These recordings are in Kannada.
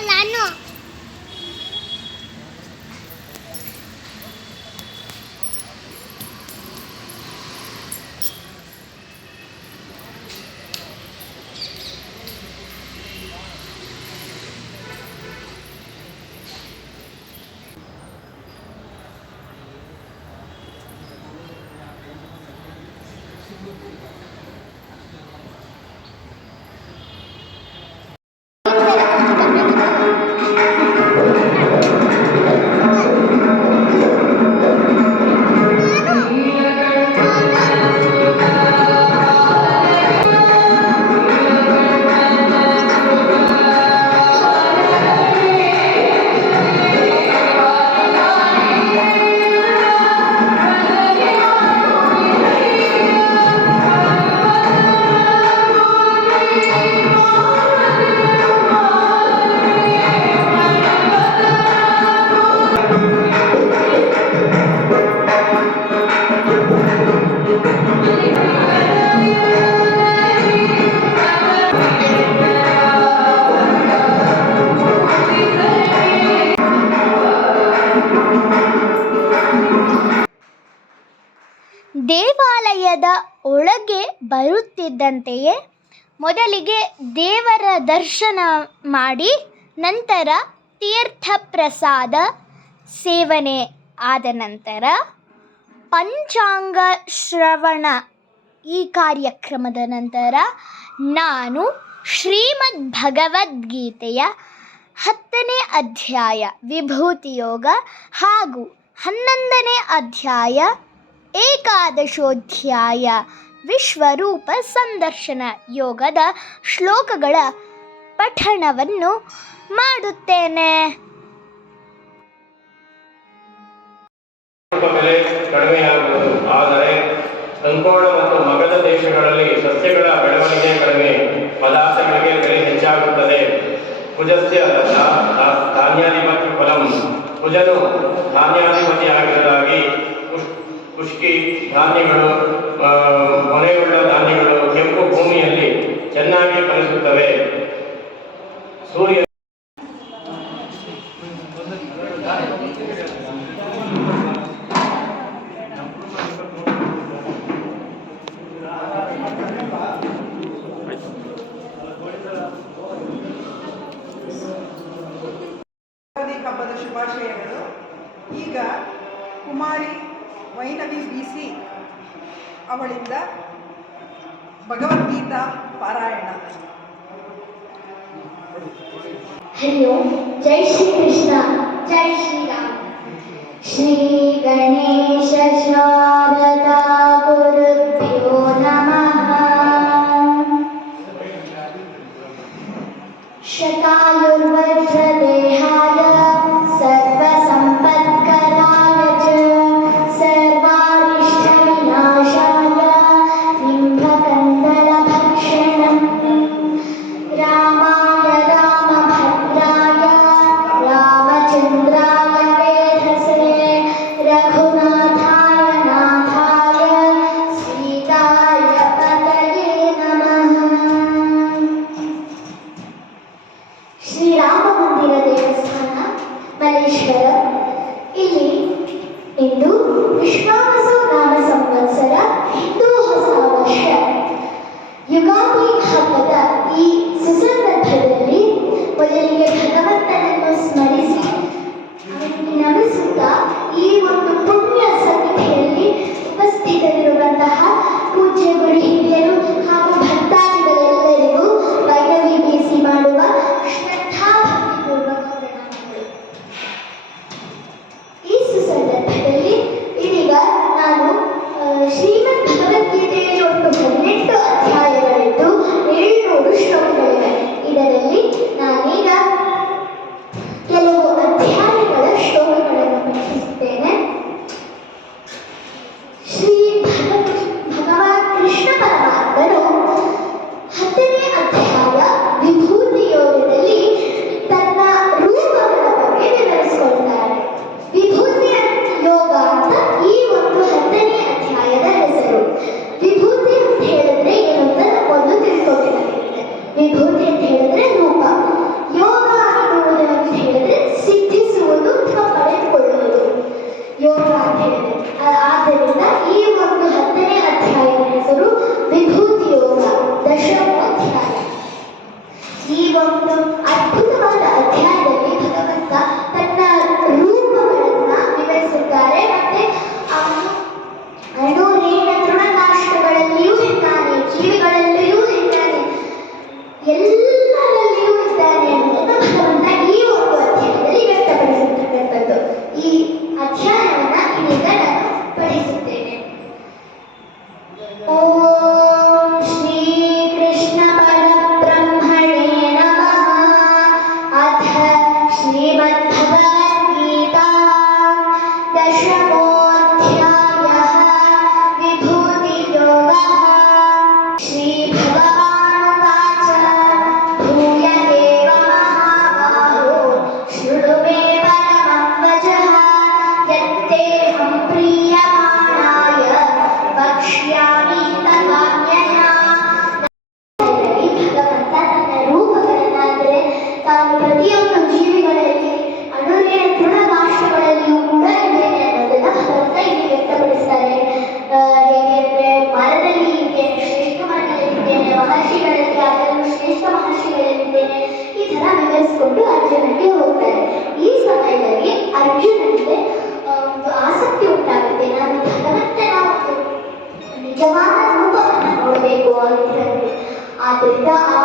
ನಾನು ದೇವಾಲಯದ ಒಳಗೆ ಬರುತ್ತಿದ್ದಂತೆಯೇ ಮೊದಲಿಗೆ ದೇವರ ದರ್ಶನ ಮಾಡಿ ನಂತರ ತೀರ್ಥ ಪ್ರಸಾದ ಸೇವನೆ ಆದ ನಂತರ ಪಂಚಾಂಗ ಶ್ರವಣ ಈ ಕಾರ್ಯಕ್ರಮದ ನಂತರ ನಾನು ಶ್ರೀಮದ್ ಭಗವದ್ಗೀತೆಯ ಹತ್ತನೇ ಅಧ್ಯಾಯ ವಿಭೂತಿ ಯೋಗ ಹಾಗೂ ಹನ್ನೊಂದನೇ ಅಧ್ಯಾಯ ಏಕಾದಶೋಧ್ಯಾಯ ವಿಶ್ವರೂಪ ಸಂದರ್ಶನ ಯೋಗದ ಶ್ಲೋಕಗಳ ಪಠಣವನ್ನು ಮಾಡುತ್ತೇನೆ. ಕಡಿಮೆಯಾಗುವುದು ಆದರೆ ಸಂಕೋಣ ಮತ್ತು ಮಗದ ದೇಶಗಳಲ್ಲಿ ಸಸ್ಯಗಳ ಬೆಳವಣಿಗೆ ಕಡಿಮೆ, ಪದಾರ್ಥಗಳಿಗೆ ಬೆಲೆ ಹೆಚ್ಚಾಗುತ್ತದೆ. ಕುಜಸ್ಯ ಧಾನ್ಯಾಧಿಪತ್ಯ ಫಲಂ ಕುಜನು ಧಾನ್ಯಾಧಿಪತಿಯಾಗಿರುವುದಾಗಿ ಕುಷ್ಕಿ ಧಾನ್ಯಗಳು ಆ, ಮೊನೆಯುಳ್ಳ ಧಾನ್ಯಗಳು ಕೆಂಪು ಭೂಮಿಯಲ್ಲಿ ಚೆನ್ನಾಗಿ ಫಲಿಸುತ್ತವೆ. ಸೂರ್ಯ ಭಗವದ್ಗೀತಾ ಪಾರಾಯಣ ಹರಿ ಓಂ ಜೈ ಶ್ರೀ ಕೃಷ್ಣ ಜೈ ಶ್ರೀರಾಮ್ ಶ್ರೀ ಗಣೇಶ ಅಂತ ketika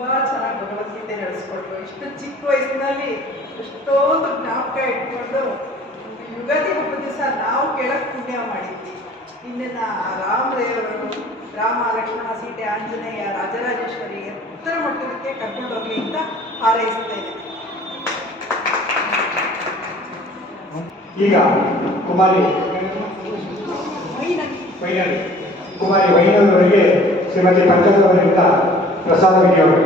ತುಂಬ ಚೆನ್ನಾಗಿ ಭಗವದ್ಗೀತೆ ನಡೆಸ್ಕೊಟ್ರು. ಇಷ್ಟು ಚಿಕ್ಕ ವಯಸ್ಸಿನಲ್ಲಿ ಎಷ್ಟೊಂದು ಜ್ಞಾಪಕ ಇಟ್ಕೊಂಡು ಯುಗಾದಿ ಹಬ್ಬದ ದಿವಸ ನಾವು ಕೇಳಕ್ಕೆ ಪುಣ್ಯ ಮಾಡಿದ್ವಿ. ಇನ್ನನ್ನು ರಾಮದೇವರು ರಾಮ ಲಕ್ಷ್ಮಣ ಸೀತೆ ಆಂಜನೇಯ ರಾಜರಾಜೇಶ್ವರಿ ಎತ್ತರ ಮಟ್ಟಕ್ಕೆ ಕರ್ಕೊಂಡೋಗಿ ಅಂತ ಹಾರೈಸ್ತೇನೆ ಈಗ ಕುಮಾರಿ ಕುಮಾರಿ ವೈನವರಿಗೆ ಶ್ರೀಮತಿ ಪಂಚದವರಿಂದ ಪ್ರಸಾದ ವಿನಿಯೋಗ.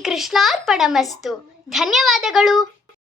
ಶ್ರೀಕೃಷ್ಣಾರ್ಪಣಮಸ್ತು. ಧನ್ಯವಾದಗಳು.